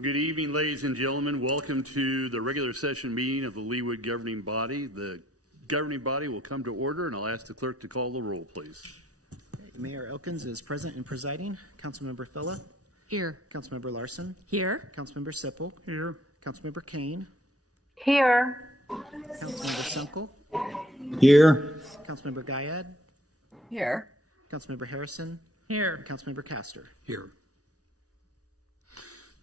Good evening, ladies and gentlemen. Welcome to the regular session meeting of the Leawood Governing Body. The governing body will come to order, and I'll ask the clerk to call the roll, please. Mayor Elkins is present and presiding. Councilmember Fella. Here. Councilmember Larson. Here. Councilmember Sipple. Here. Councilmember Kane. Here. Councilmember Sunkel. Here. Councilmember Guyad. Here. Councilmember Harrison. Here. And Councilmember Castor. Here.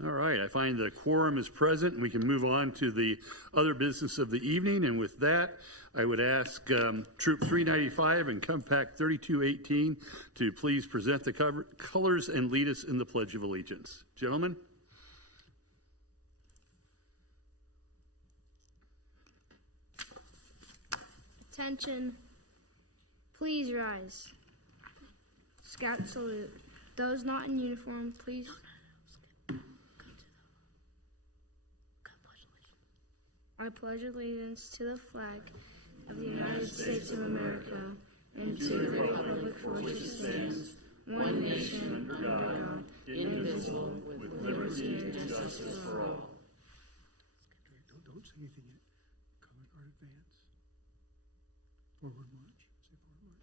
All right, I find the quorum is present, and we can move on to the other business of the evening. And with that, I would ask Troop 395 and Compact 3218 to please present the colors and lead us in the Pledge of Allegiance. Gentlemen. Attention, please rise. Scout salute. Those not in uniform, please. I pledge allegiance to the flag of the United States of America and to the republic for which it stands, one nation, under God, indivisible, with liberty and justice for all. Don't say anything yet. Color guard advance. Forward march. Say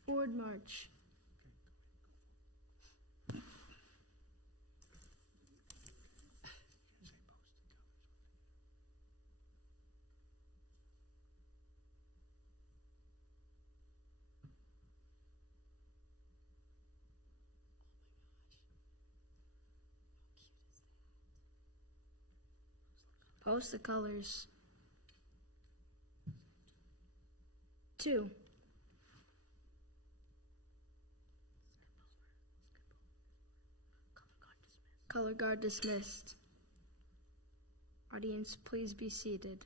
forward march. Forward march. Post the colors. 2. Color guard dismissed. Audience, please be seated.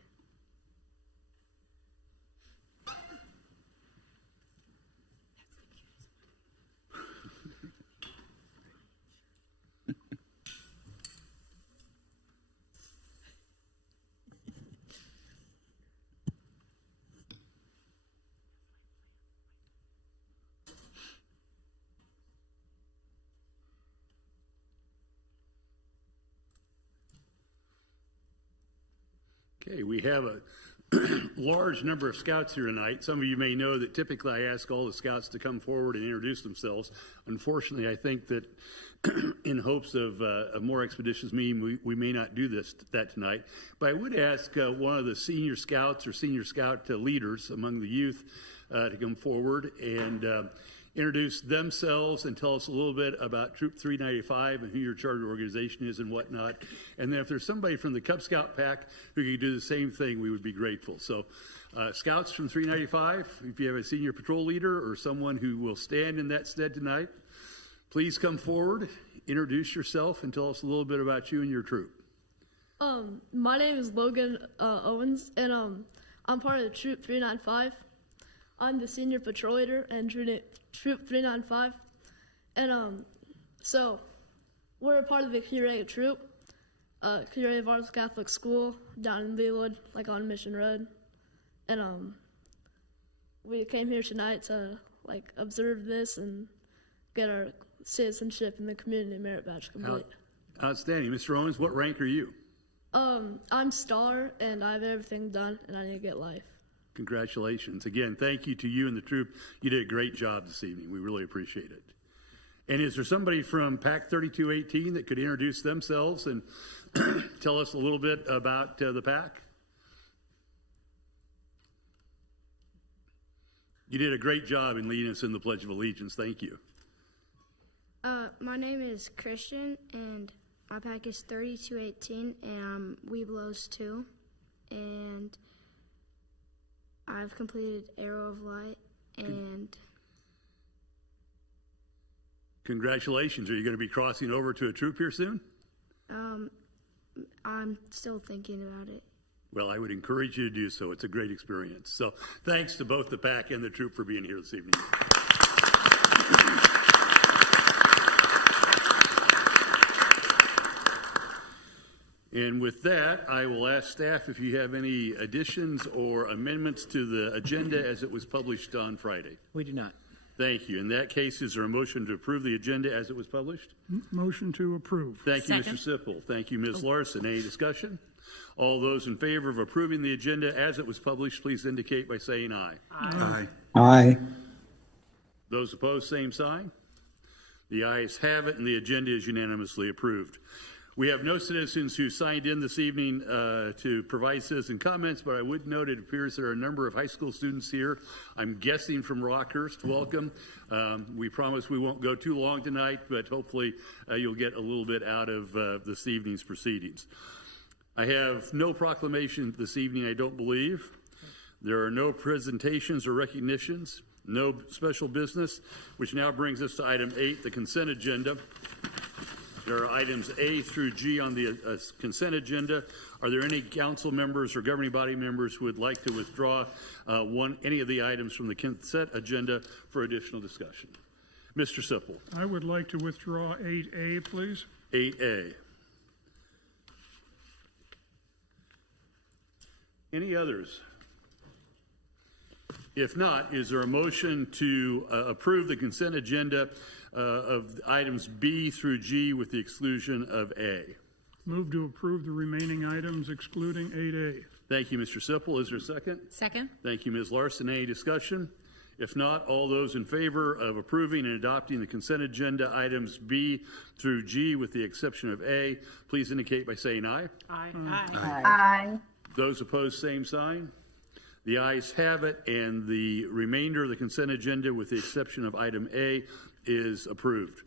Okay, we have a large number of scouts here tonight. Some of you may know that typically I ask all the scouts to come forward and introduce themselves. Unfortunately, I think that in hopes of a more expeditious meeting, we may not do that tonight. But I would ask one of the senior scouts or senior scout leaders among the youth to come forward and introduce themselves and tell us a little bit about Troop 395 and who your charter organization is and whatnot. And then if there's somebody from the Cub Scout pack who could do the same thing, we would be grateful. So scouts from 395, if you have a senior patrol leader or someone who will stand in that stead tonight, please come forward, introduce yourself, and tell us a little bit about you and your troop. My name is Logan Owens, and I'm part of Troop 395. I'm the senior patrol leader and Troop 395, and so we're a part of the Keurig troop, Keurig Vargas Catholic School down in Leawood, like on Mission Road, and we came here tonight to like observe this and get our citizenship and the community merit badge complete. Outstanding. Mr. Owens, what rank are you? I'm star, and I have everything done, and I need to get life. Congratulations. Again, thank you to you and the troop. You did a great job this evening. We really appreciate it. And is there somebody from PAC 3218 that could introduce themselves and tell us a little bit about the PAC? You did a great job in leading us in the Pledge of Allegiance. Thank you. My name is Christian, and my pack is 3218, and I'm Webelos 2, and I've completed Arrow of Light, and congratulations. Are you going to be crossing over to a troop here soon? I'm still thinking about it. Well, I would encourage you to do so. It's a great experience. So thanks to both the PAC and the troop for being here this evening. And with that, I will ask staff if you have any additions or amendments to the agenda as it was published on Friday. We do not. Thank you. In that case, is there a motion to approve the agenda as it was published? Motion to approve. Thank you, Second. Mr. Sipple. Thank you, Ms. Larson. Any discussion? All those in favor of approving the agenda as it was published, please indicate by saying aye. Aye. Aye. Those opposed, same sign. The ayes have it, and the agenda is unanimously approved. We have no citizens who signed in this evening to provide citizen comments, but I would note it appears there are a number of high school students here. I'm guessing from Rockhurst. Welcome. We promise we won't go too long tonight, but hopefully you'll get a little bit out of this evening's proceedings. I have no proclamation this evening, I don't believe. There are no presentations or recognitions, no special business, which now brings us to item 8, the consent agenda. There are items A through G on the consent agenda. Are there any council members or governing body members who would like to withdraw any of the items from the consent agenda for additional discussion? Mr. Sipple. I would like to withdraw 8A, please. 8A. Any others? If not, is there a motion to approve the consent agenda of items B through G with the exclusion of A? Move to approve the remaining items excluding 8A. Thank you, Mr. Sipple. Is there a second? Second. Thank you, Ms. Larson. Any discussion? If not, all those in favor of approving and adopting the consent agenda items B through G with the exception of A, please indicate by saying aye. Aye. Aye. Those opposed, same sign. The ayes have it, and the remainder of the consent agenda, with the exception of item A, is approved.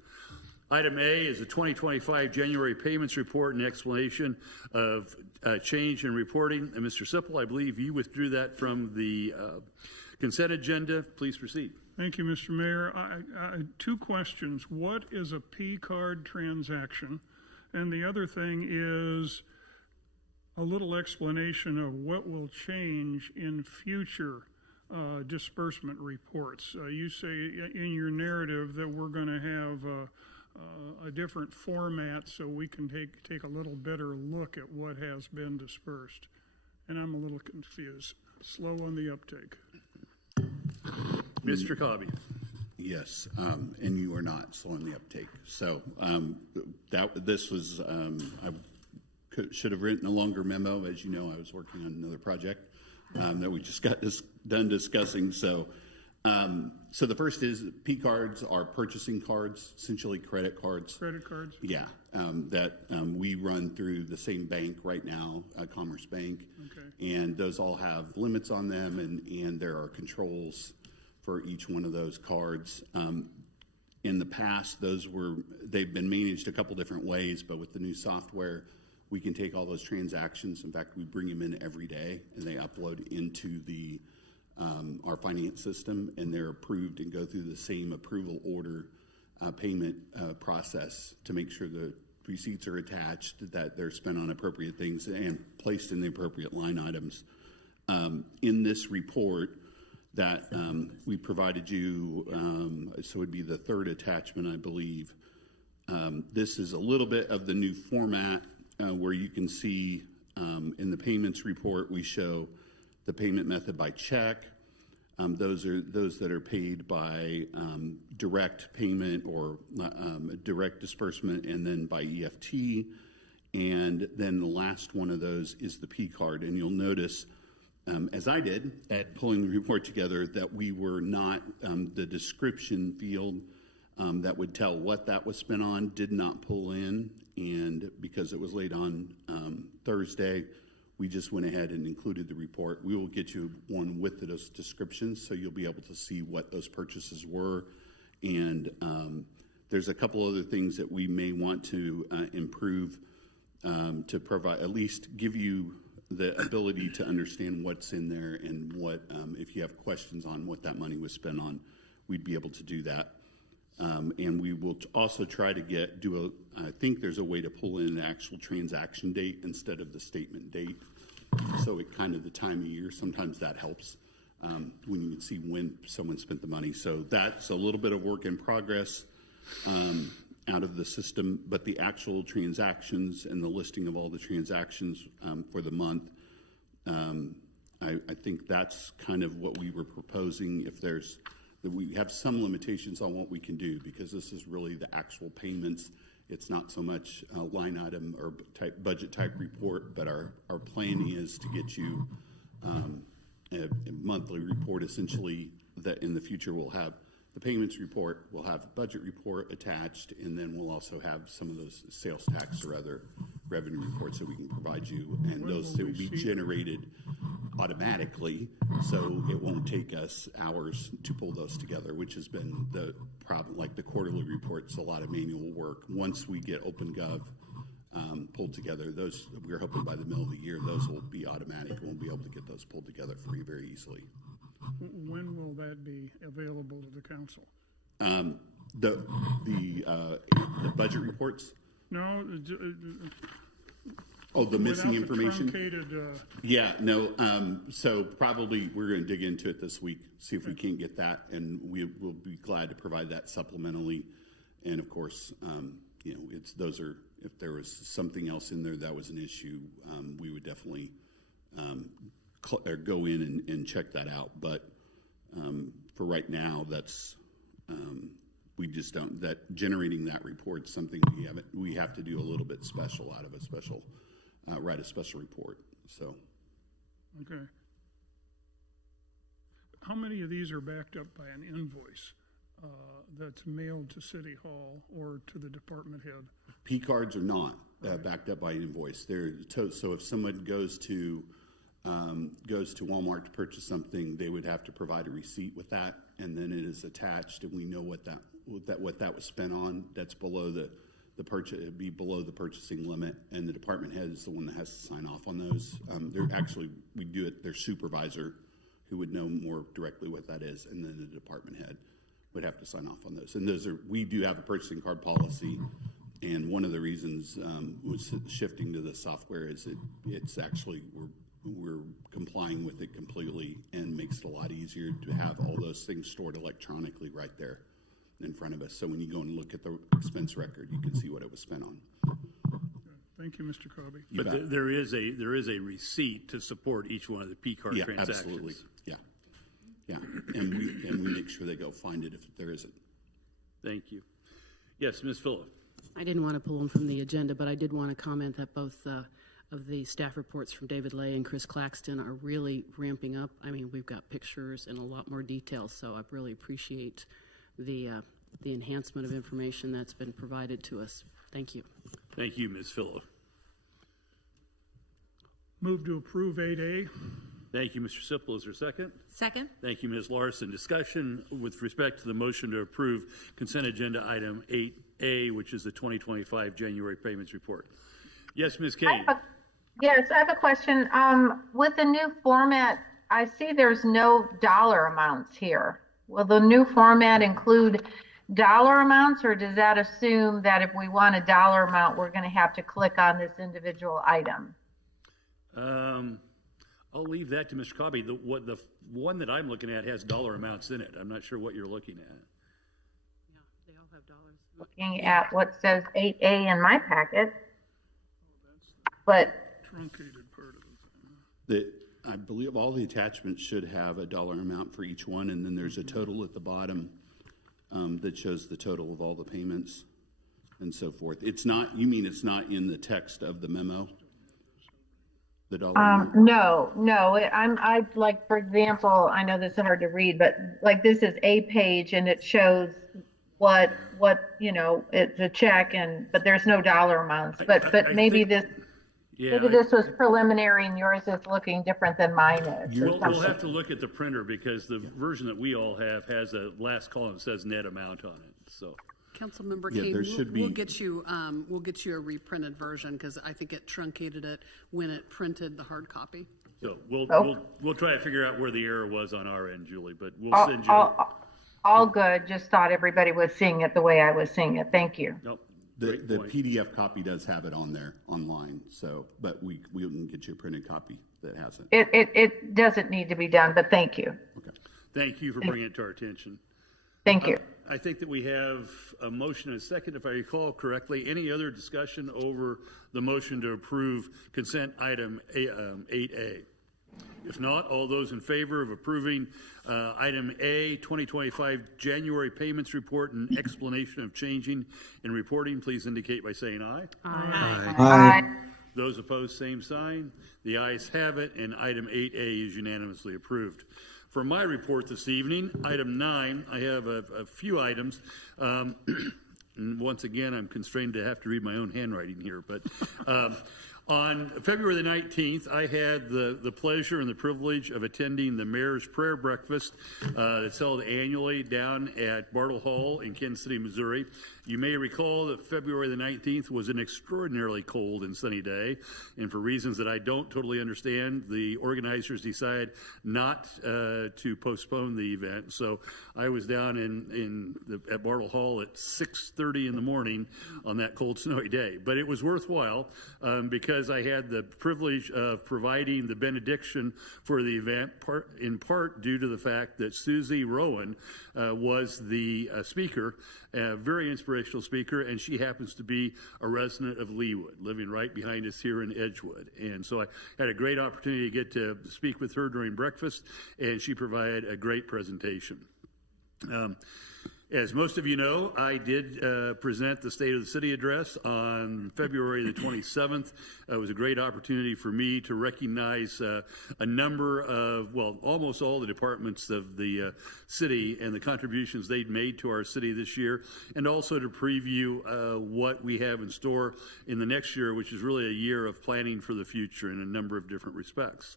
Item A is the 2025 January payments report and explanation of change in reporting. And Mr. Sipple, I believe you withdrew that from the consent agenda. Please proceed. Thank you, Mr. Mayor. Two questions. What is a P-card transaction? And the other thing is a little explanation of what will change in future disbursement reports. You say in your narrative that we're going to have a different format so we can take a little better look at what has been dispersed. And I'm a little confused. Slow on the uptake. Mr. Cobby. Yes, and you are not slow on the uptake. So this was, should have written a longer memo. As you know, I was working on another project that we just got done discussing. So the first is P-cards are purchasing cards, essentially credit cards. Credit cards? Yeah, that we run through the same bank right now, Commerce Bank. Okay. And those all have limits on them, and there are controls for each one of those cards. In the past, they've been managed a couple different ways, but with the new software, we can take all those transactions. In fact, we bring them in every day, and they upload into our finance system, and they're approved and go through the same approval order payment process to make sure the receipts are attached, that they're spent on appropriate things and placed in the appropriate line items. In this report that we provided you, so it would be the third attachment, I believe. This is a little bit of the new format where you can see in the payments report, we show the payment method by check. Those are those that are paid by direct payment or direct disbursement, and then by EFT. And then the last one of those is the P-card. And you'll notice, as I did at pulling the report together, that we were not, the description field that would tell what that was spent on did not pull in. And because it was late on Thursday, we just went ahead and included the report. We will get you one with those descriptions, so you'll be able to see what those purchases were. And there's a couple other things that we may want to improve to provide, at least give you the ability to understand what's in there, and what, if you have questions on what that money was spent on, we'd be able to do that. And we will also try to I think there's a way to pull in the actual transaction date instead of the statement date. So it kind of the time of year, sometimes that helps when you can see when someone spent the money. So that's a little bit of work in progress out of the system, but the actual transactions and the listing of all the transactions for the month, I think that's kind of what we were proposing. If there's that we have some limitations on what we can do, because this is really the actual payments. It's not so much a line item or budget type report, but our plan is to get you a monthly report, essentially, that in the future we'll have the payments report, we'll have a budget report attached, and then we'll also have some of those sales tax or other revenue reports that we can provide you, and those will be generated automatically, so it won't take us hours to pull those together, which has been the problem. Like the quarterly reports, a lot of manual work. Once we get OpenGov pulled together, those, we're hoping by the middle of the year, those will be automatic. We'll be able to get those pulled together for you very easily. When will that be available to the council? The budget reports? No, Oh, the missing without the information? truncated, Yeah, no, so probably we're gonna dig into it this week, see if we can't get that, and we will be glad to provide that supplementally. And of course, you know, those are, if there was something else in there that was an issue, we would definitely go in and check that out. But for right now, that's, we just don't, that generating that report is something we have to do a little bit special out of a special, write a special report, so. okay. How many of these are backed up by an invoice that's mailed to City Hall or to the department head? P cards are not backed up by an invoice. So if someone goes to Walmart to purchase something, they would have to provide a receipt with that, and then it is attached, and we know what that was spent on. That's below the purchase. It'd be below the purchasing limit, and the department head is the one that has to sign off on those. They're actually, we do it. Their supervisor, who would know more directly what that is, and then the department head would have to sign off on those. And those are, we do have a purchasing card policy, and one of the reasons was shifting to the software is it's actually we're complying with it completely, and makes it a lot easier to have all those things stored electronically right there in front of us. So when you go and look at the expense record, you can see what it was spent on. Thank you, Mr. Cobby. You But bet. there is a receipt to support each one of the P card Yeah, transactions. absolutely. Yeah, and we make sure they go find it if there isn't. Thank you. Yes, Ms. Phillip. I didn't want to pull them from the agenda, but I did want to comment that both of the staff reports from David Lay and Chris Claxton are really ramping up. I mean, we've got pictures and a lot more details, so I really appreciate the enhancement of information that's been provided to us. Thank you. Thank you, Ms. Phillip. Move to approve 8A. Thank you, Mr. Sipple. Is there a second? Second? Thank you, Ms. Larson. Discussion with respect to the motion to approve consent agenda item 8A, which is the 2025 January payments report. Yes, Ms. Kane. Yes, I have a question. With the new format, I see there's no dollar amounts here. Will the new format include dollar amounts, or does that assume that if we want a dollar amount, we're going to have to click on this individual item? I'll leave that to Mr. Cobby. The one that I'm looking at has dollar amounts in it. I'm not sure what you're looking at. Yeah, they all have dollars. Looking at what says 8A in my packet, but Truncated part of it. I believe all the attachments should have a dollar amount for each one, and then there's a total at the bottom that shows the total of all the payments and so forth. It's not, you mean it's not in the text of the memo? The dollar amount? no, I like, for example, I know this is hard to read, but like this is a page and it shows what, you know, it's a check, but there's no dollar amounts, but I maybe think- this, Yeah, maybe this was preliminary and yours is looking different than mine is. or we'll something. have to look at the printer, because the version that we all have has a last column that says net amount on it, so. Councilmember Yeah, Kane, there should be- we'll get you a reprinted version, because I think it truncated it when it printed the hard copy. So we'll Oh. we'll try to figure out where the error was on our end, Julie, but we'll All- send you. all good, just thought everybody was seeing it the way I was seeing it. Thank you. Nope. The Great point. PDF copy does have it on there online, so, but we can get you a printed copy that has it. It doesn't need to be done, but thank you. Okay. Thank you for bringing it to our attention. Thank you. I think that we have a motion and a second, if I recall correctly. Any other discussion over the motion to approve consent item 8A? If not, all those in favor of approving item A, 2025 January payments report and explanation of changing and reporting, please indicate by saying aye. Aye. Those opposed, same sign. The ayes have it, and item 8A is unanimously approved. For my report this evening, item 9, I have a few items. And once again, I'm constrained to have to read my own handwriting here, but on February the 19th, I had the pleasure and the privilege of attending the Mayor's Prayer Breakfast that's held annually down at Bartle Hall in Kansas City, Missouri. You may recall that February the 19th was an extraordinarily cold and sunny day, and for reasons that I don't totally understand, the organizers decided not to postpone the event. So I was down at Bartle Hall at 6:30 in the morning on that cold, snowy day. But it was worthwhile because I had the privilege of providing the benediction for the event, in part due to the fact that Susie Rowan was the speaker, a very inspirational speaker, and she happens to be a resident of Leawood, living right behind us here in Edgewood. And so I had a great opportunity to get to speak with her during breakfast, and she provided a great presentation. As most of you know, I did present the State of the City address on February the 27th. It was a great opportunity for me to recognize a number of, well, almost all the departments of the city and the contributions they'd made to our city this year, and also to preview what we have in store in the next year, which is really a year of planning for the future in a number of different respects.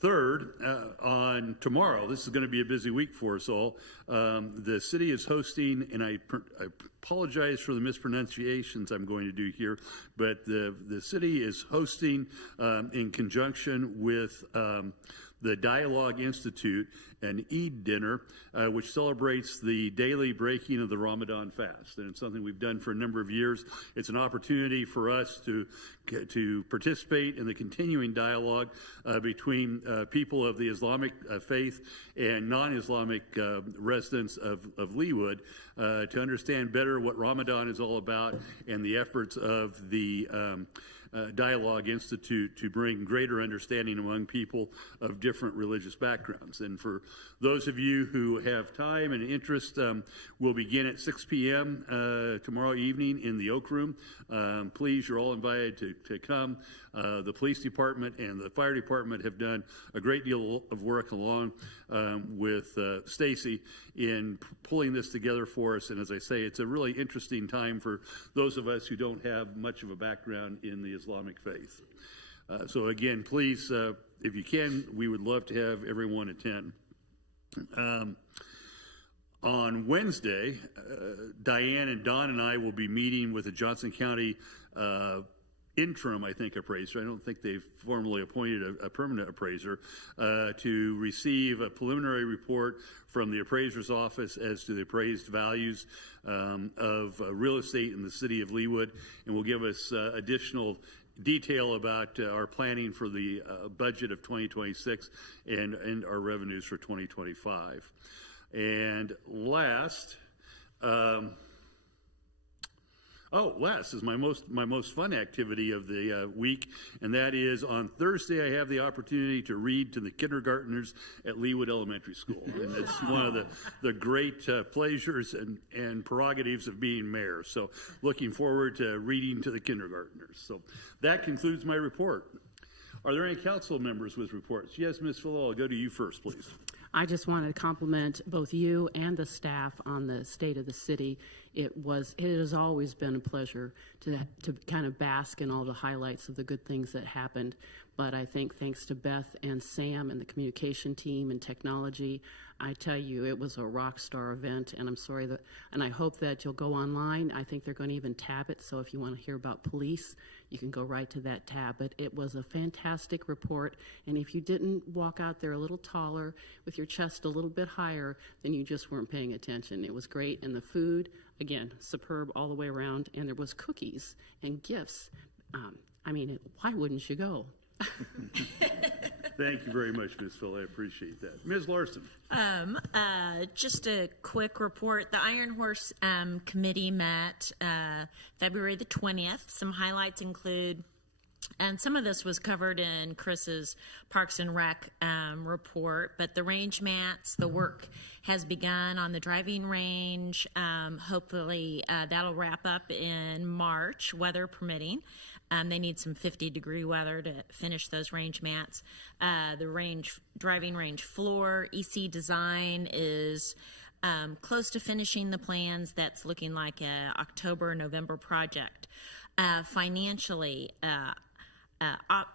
Third, on tomorrow, this is going to be a busy week for us all. The city is hosting, and I apologize for the mispronunciations I'm going to do here, but the city is hosting in conjunction with the Dialogue Institute an Eid dinner, which celebrates the daily breaking of the Ramadan fast. And it's something we've done for a number of years. It's an opportunity for us to participate in the continuing dialogue between people of the Islamic faith and non-Islamic residents of Leawood to understand better what Ramadan is all about and the efforts of the Dialogue Institute to bring greater understanding among people of different religious backgrounds. And for those of you who have time and interest, we'll begin at 6 p.m. Tomorrow evening in the Oak Room. Please, you're all invited to come. The police department and the fire department have done a great deal of work along with Stacy in pulling this together for us. And as I say, it's a really interesting time for those of us who don't have much of a background in the Islamic faith. So again, please, if you can, we would love to have everyone attend. On Wednesday, Diane and Don and I will be meeting with the Johnson County interim, I think, appraiser. I don't think they've formally appointed a permanent appraiser to receive a preliminary report from the appraiser's office as to the appraised values of real estate in the city of Leawood, and will give us additional detail about our planning for the budget of 2026 and our revenues for 2025. And last, last is my most fun activity of the week, and that is on Thursday I have the opportunity to read to the kindergartners at Leawood Elementary School, and it's one of the great pleasures and prerogatives of being mayor. So looking forward to reading to the kindergartners. So that concludes my report. Are there any council members with reports? Yes, Ms. Philo, I'll go to you first, please. I just wanted to compliment both you and the staff on the state of the city. It has always been a pleasure to kind of bask in all the highlights of the good things that happened. But I think thanks to Beth and Sam and the communication team and technology, I tell you, it was a rock star event, and and I hope that you'll go online. I think they're going to even tab it, so if you want to hear about police, you can go right to that tab. But it was a fantastic report, and if you didn't walk out there a little taller with your chest a little bit higher, then you just weren't paying attention. It was great, and the food, again, superb all the way around, and there was cookies and gifts. Why wouldn't you go? Thank you very much, Ms. Phil. I appreciate that. Ms. Larson. Just a quick report. The Iron Horse Committee met February the 20th. Some highlights include And some of this was covered in Chris's Parks and Rec report, but the range mats, the work has begun on the driving range. Hopefully that'll wrap up in March, weather permitting. They need some 50-degree weather to finish those range mats. The driving range floor, EC design is close to finishing the plans. That's looking like a October, November project. Financially,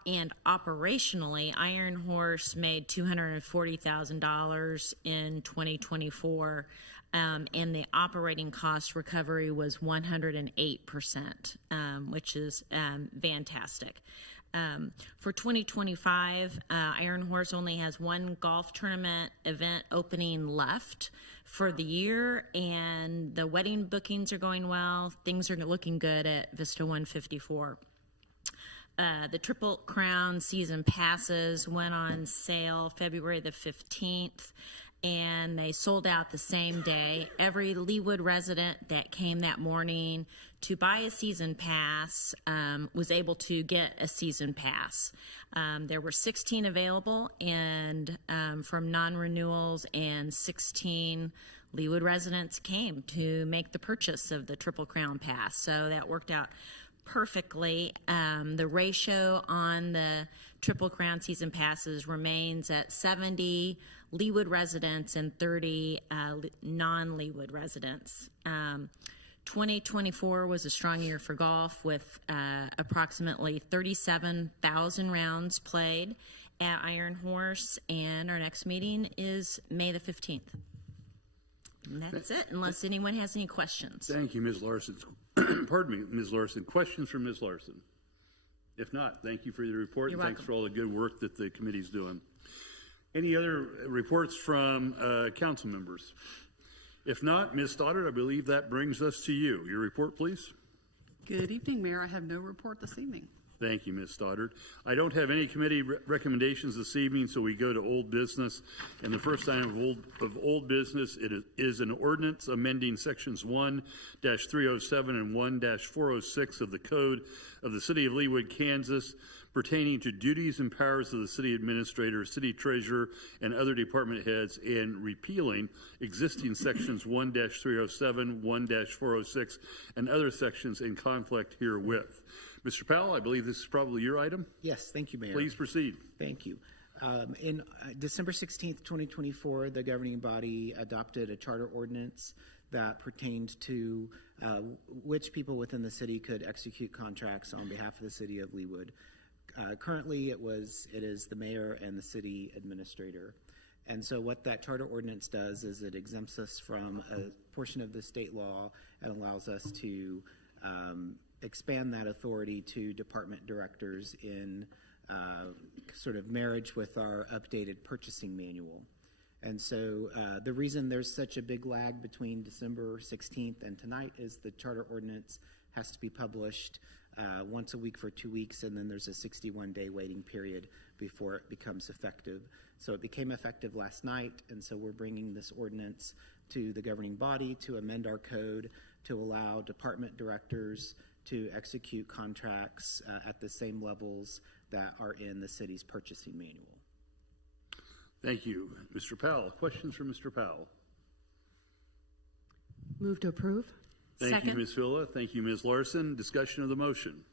and operationally, Iron Horse made $240,000 in 2024, and the operating cost recovery was 108%, which is fantastic. For 2025, Iron Horse only has one golf tournament event opening left for the year, and the wedding bookings are going well. Things are looking good at Vista 154. The Triple Crown season passes went on sale February the 15th, and they sold out the same day. Every Leawood resident that came that morning to buy a season pass was able to get a season pass. There were 16 available, and from non-renewals, and 16 Leawood residents came to make the purchase of the Triple Crown pass. So that worked out perfectly. The ratio on the Triple Crown season passes remains at 70 Leawood residents and 30 non-Leawood residents. 2024 was a strong year for golf with approximately 37,000 rounds played at Iron Horse, and our next meeting is May the 15th. And that's it, unless anyone has any questions. Thank you, Ms. Larson. Pardon me, Ms. Larson. Questions from Ms. Larson? If not, thank you for your report. You're and thanks welcome. for all the good work that the committee's doing. Any other reports from council members? If not, Ms. Stoddard, I believe that brings us to you. Your report, please. Good evening, Mayor. I have no report this evening. Thank you, Ms. Stoddard. I don't have any committee recommendations this evening, so we go to old business. And the first item of old business is an ordinance amending sections 1-307 and 1-406 of the Code of the City of Leawood, Kansas, pertaining to duties and powers of the city administrator, city treasurer, and other department heads, and repealing existing sections 1-307, 1-406, and other sections in conflict herewith. Mr. Powell, I believe this is probably your item. Yes, thank you, Mayor. Please proceed. Thank you. In December 16th, 2024, the governing body adopted a charter ordinance that pertained to which people within the city could execute contracts on behalf of the city of Leawood. Currently, it is the mayor and the city administrator. And so what that charter ordinance does is it exempts us from a portion of the state law and allows us to expand that authority to department directors in sort of marriage with our updated purchasing manual. And so the reason there's such a big lag between December 16th and tonight is the charter ordinance has to be published once a week for 2 weeks, and then there's a 61-day waiting period before it becomes effective. So it became effective last night, and so we're bringing this ordinance to the governing body to amend our code to allow department directors to execute contracts at the same levels that are in the city's purchasing manual. Thank you. Mr. Powell, questions for Mr. Powell? Move to approve. Thank you, Second. Ms. Villa. Thank you, Ms. Larson. Discussion of the motion.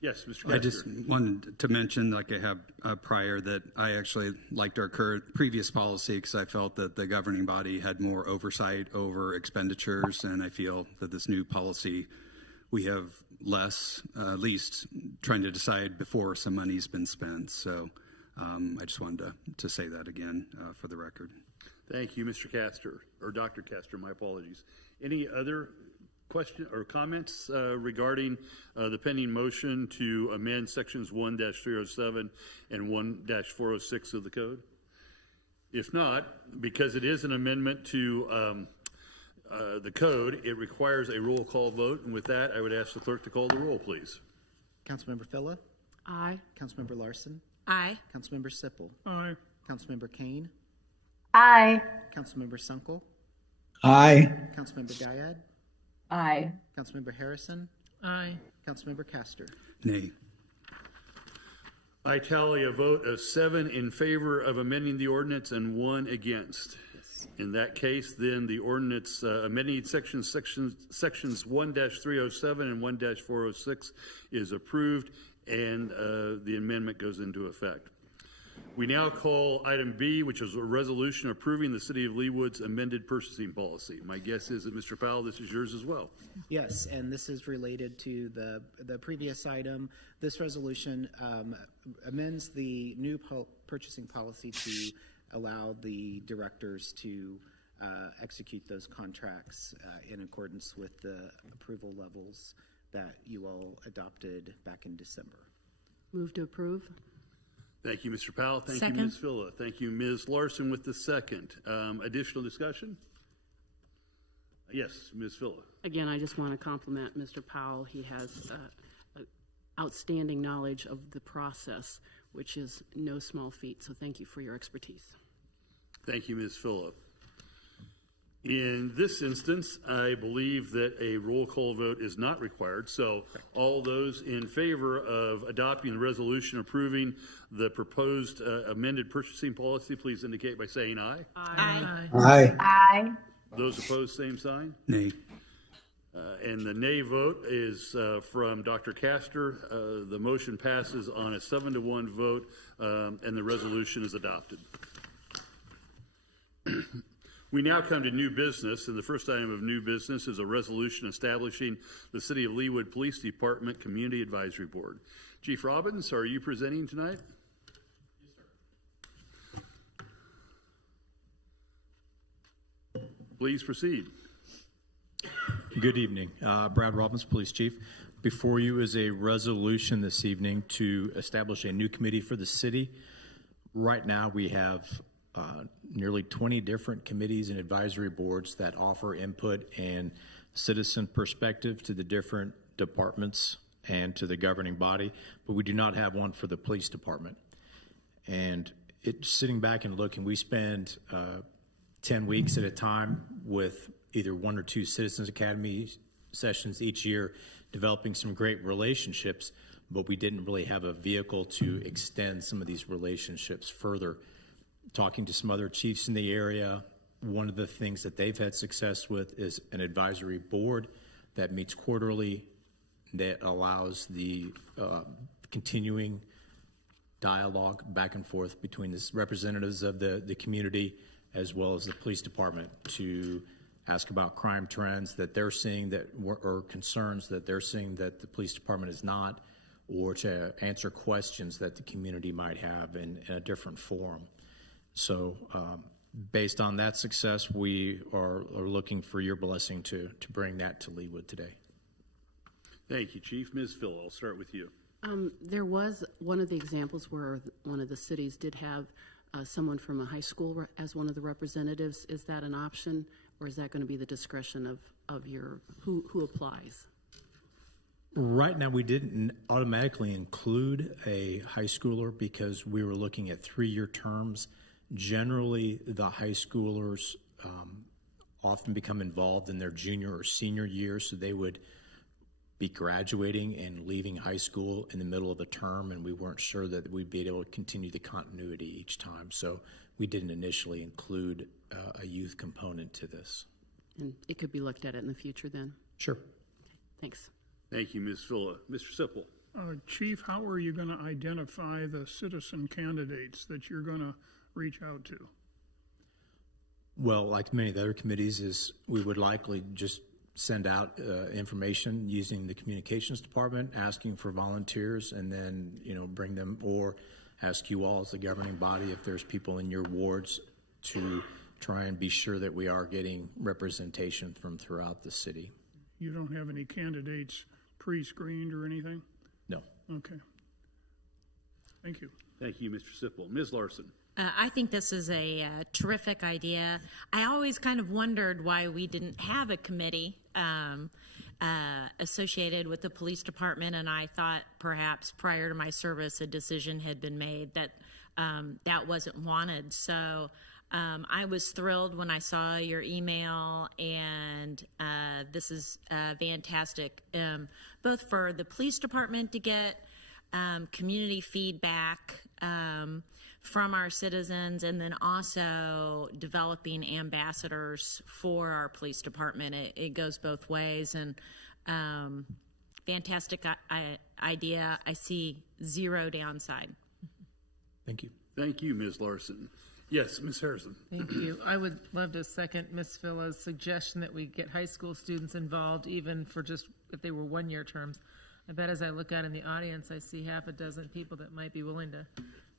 Yes, Mr. Castor. I just wanted to mention, like I have prior, that I actually liked our previous policy because I felt that the governing body had more oversight over expenditures, and I feel that this new policy, we have less, at least trying to decide before some money's been spent. So I just wanted to say that again for the record. Thank you, Mr. Castor, or Dr. Castor, my apologies. Any other question or comments regarding the pending motion to amend sections 1-307 and 1-406 of the code? If not, because it is an amendment to the code, it requires a roll call vote. And with that, I would ask the clerk to call the roll, please. Councilmember Phila, Aye. Councilmember Larson, Aye. Councilmember Sippel, Aye. Councilmember Kane, Aye. Councilmember Sunkel, Aye. Councilmember Guyad, Aye. Councilmember Harrison, Aye. Councilmember Castor. Nay. I tally a vote of 7 in favor of amending the ordinance and 1 against. In that case, then the ordinance amending sections 1-307 and 1-406 is approved, and the amendment goes into effect. We now call item B, which is a resolution approving the City of Leawood's amended purchasing policy. My guess is that, Mr. Powell, this is yours as well. Yes, and this is related to the previous item. This resolution amends the new purchasing policy to allow the directors to execute those contracts in accordance with the approval levels that you all adopted back in December. Move to approve. Thank you, Mr. Powell. Thank Second. you, Ms. Villa. Thank you, Ms. Larson, with the second. Additional discussion? Yes, Ms. Villa. Again, I just want to compliment Mr. Powell. He has outstanding knowledge of the process, which is no small feat. So thank you for your expertise. Thank you, Ms. Phillip. In this instance, I believe that a roll call vote is not required. So all those in favor of adopting the resolution approving the proposed amended purchasing policy, please indicate by saying aye. Aye. Aye. Aye. Those opposed, same sign. Nay. And the nay vote is from Dr. Castor. The motion passes on a 7-1 vote, and the resolution is adopted. We now come to new business, and the first item of new business is a resolution establishing the City of Leawood Police Department Community Advisory Board. Chief Robbins, are you presenting tonight? Yes, sir. Please proceed. Good evening. Brad Robbins, Police Chief. Before you is a resolution this evening to establish a new committee for the city. Right now, we have nearly 20 different committees and advisory boards that offer input and citizen perspective to the different departments and to the governing body, but we do not have one for the police department. And sitting back and looking, we spend 10 weeks at a time with either 1 or 2 Citizens Academy sessions each year, developing some great relationships, but we didn't really have a vehicle to extend some of these relationships further. Talking to some other chiefs in the area, one of the things that they've had success with is an advisory board that meets quarterly, that allows the continuing dialogue back and forth between the representatives of the community as well as the police department to ask about crime trends that they're seeing or concerns that they're seeing that the police department is not, or to answer questions that the community might have in a different forum. So based on that success, we are looking for your blessing to bring that to Leawood today. Thank you, Chief. Ms. Phil, I'll start with you. There was one of the examples where one of the cities did have someone from a high school as one of the representatives. Is that an option, or is that going to be the discretion of your who applies? Right now, we didn't automatically include a high schooler because we were looking at 3-year terms. Generally, the high schoolers often become involved in their junior or senior years, so they would be graduating and leaving high school in the middle of a term, and we weren't sure that we'd be able to continue the continuity each time. So we didn't initially include a youth component to this. And it could be looked at in the future then? Sure. Okay, thanks. Thank you, Ms. Phil. Mr. Sipple. Chief, how are you going to identify the citizen candidates that you're going to reach out to? Well, like many of the other committees, is we would likely just send out information using the communications department, asking for volunteers, and then bring them, or ask you all as the governing body if there's people in your wards to try and be sure that we are getting representation from throughout the city. You don't have any candidates pre-screened or anything? No. Okay. Thank you. Thank you, Mr. Sipple. Ms. Larson. I think this is a terrific idea. I always kind of wondered why we didn't have a committee associated with the police department, and I thought perhaps prior to my service a decision had been made that that wasn't wanted. So I was thrilled when I saw your email, and this is fantastic, both for the police department to get community feedback from our citizens, and then also developing ambassadors for our police department. It goes both ways, and fantastic idea. I see zero downside. Thank you. Thank you, Ms. Larson. Yes, Ms. Harrison. Thank you. I would love to second Ms. Villa's suggestion that we get high school students involved, even for just if they were one-year terms. I bet as I look out in the audience, I see half a dozen people that might be willing to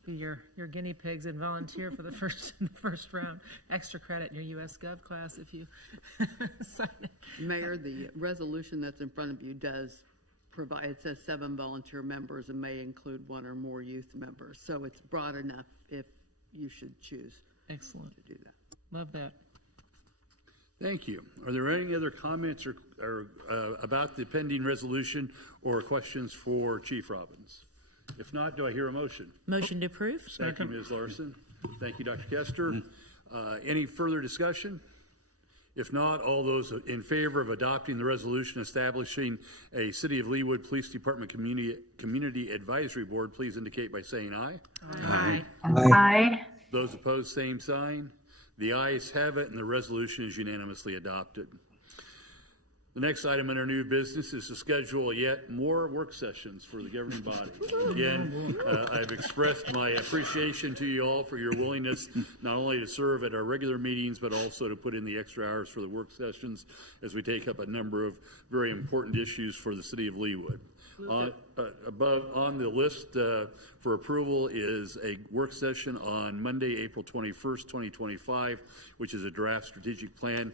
be your guinea pigs and volunteer for the first round. Extra credit in your U.S. Gov class if you sign it. Mayor, the resolution that's in front of you does provide, it says 7 volunteer members and may include 1 or more youth members. So it's broad enough if you should choose Excellent. to do that. Love that. Thank you. Are there any other comments or about the pending resolution or questions for Chief Robbins? If not, do I hear a motion? Motion to approve? Thank you, Ms. Larson. Thank you, Dr. Kester. Any further discussion? If not, all those in favor of adopting the resolution establishing a City of Leawood Police Department Community Advisory Board, please indicate by saying aye. Aye. Aye. Those opposed, same sign. The ayes have it, and the resolution is unanimously adopted. The next item in our new business is to schedule yet more work sessions for the governing body. Again, I've expressed my appreciation to you all for your willingness not only to serve at our regular meetings, but also to put in the extra hours for the work sessions as we take up a number of very important issues for the city of Leawood. Above on the list for approval is a work session on Monday, April 21st, 2025, which is a draft strategic plan.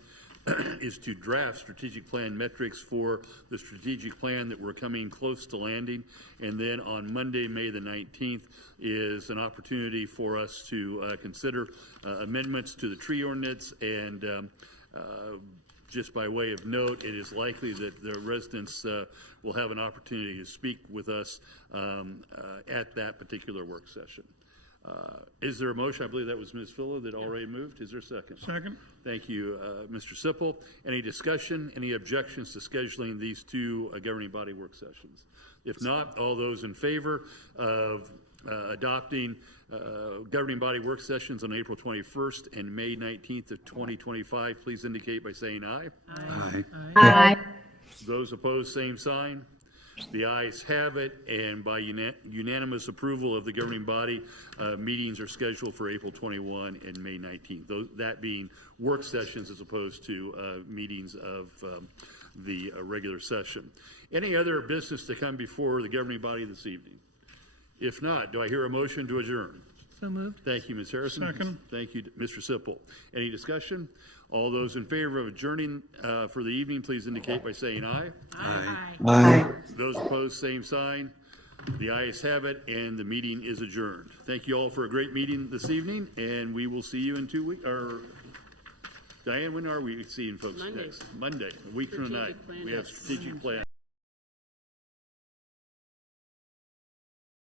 Is to draft strategic plan metrics for the strategic plan that we're coming close to landing. And then on Monday, May the 19th, is an opportunity for us to consider amendments to the tree ordinance. And just by way of note, it is likely that the residents will have an opportunity to speak with us at that particular work session. Is there a motion? I believe that was Ms. Filla that already moved. Is there a second? Second. Thank you, Mr. Sipple. Any discussion, any objections to scheduling these two governing body work sessions? If not, all those in favor of adopting governing body work sessions on April 21st and May 19th of 2025, please indicate by saying aye. Aye. Aye. Those opposed, same sign. The ayes have it, and by unanimous approval of the governing body, meetings are scheduled for April 21 and May 19th, that being work sessions as opposed to meetings of the regular session. Any other business to come before the governing body this evening? If not, do I hear a motion to adjourn? So moved. Thank you, Ms. Harrison. Second. Thank you, Mr. Sipple. Any discussion? All those in favor of adjourning for the evening, please indicate by saying aye. Aye. Those opposed, same sign. The ayes have it, and the meeting is adjourned. Thank you all for a great meeting this evening, and we will see you in 2 weeks. Or Diane, when are we seeing folks Monday. next? Monday, a week from tonight. Strategic plan. We have strategic plan.